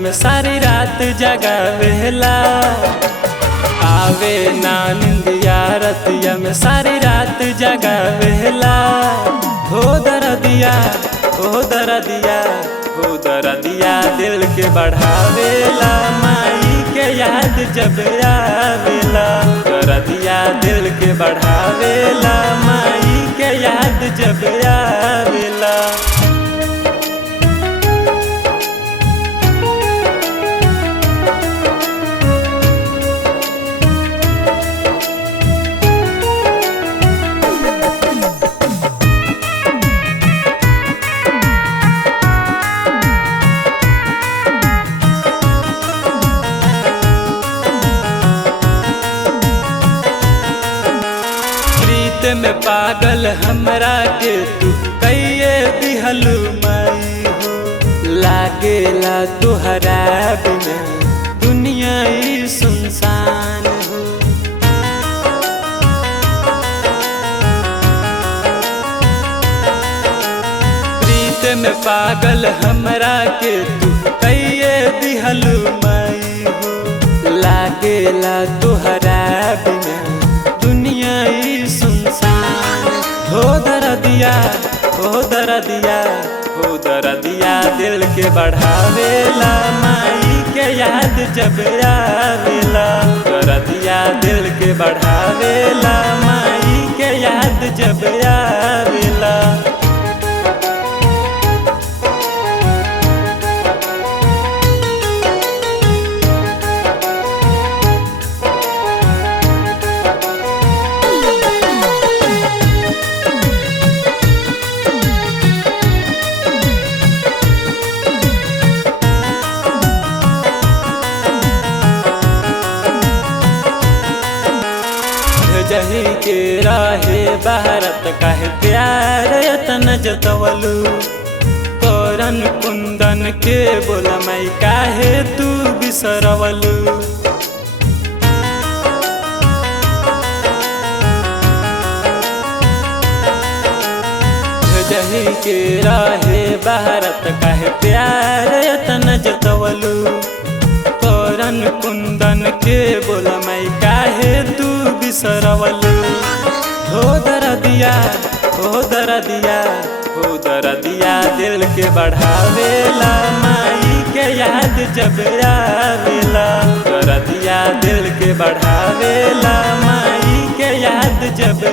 में सारी रात जगावेला। आवे ना निंदिया रतिया में सारी रात जगावेला। हो दरदिया हो दरदिया हो दरदिया दिल के बढ़ावेला। माई के याद जब आवेला दरदिया दिल के बढ़ावेला। माई के याद जब आवेला। में पागल हमरा के तू कइये दिहलू माई हो। लागेला तुहरा बिना दुनिया ही सुनसान हो। प्रीत में पागल हमरा के तू कइये दिहलू माई हो। लागेला तुहरा बिना दुनिया ही हो दरदिया हो दरदिया हो दरदिया दिल के बढ़ावेला। माई के याद जब आवेला दरदिया दिल के बढ़ावेला। माई के याद जब आवेला। जही के राहे भारत काहे प्यार यतन जतवलू। तोरन कुंदन के बोला मैं काहे तू बिसरवलू। जही के राहे भारत काहे प्यार यतन जतवलू। तोरन कुंदन के बोला मैं काहे तू बिसरवलू। हो दरदिया हो दरदिया हो दरदिया दिल के बढ़ावेला। माई के याद जब आवेला दरदिया दिल के बढ़ावेला। माई के याद जब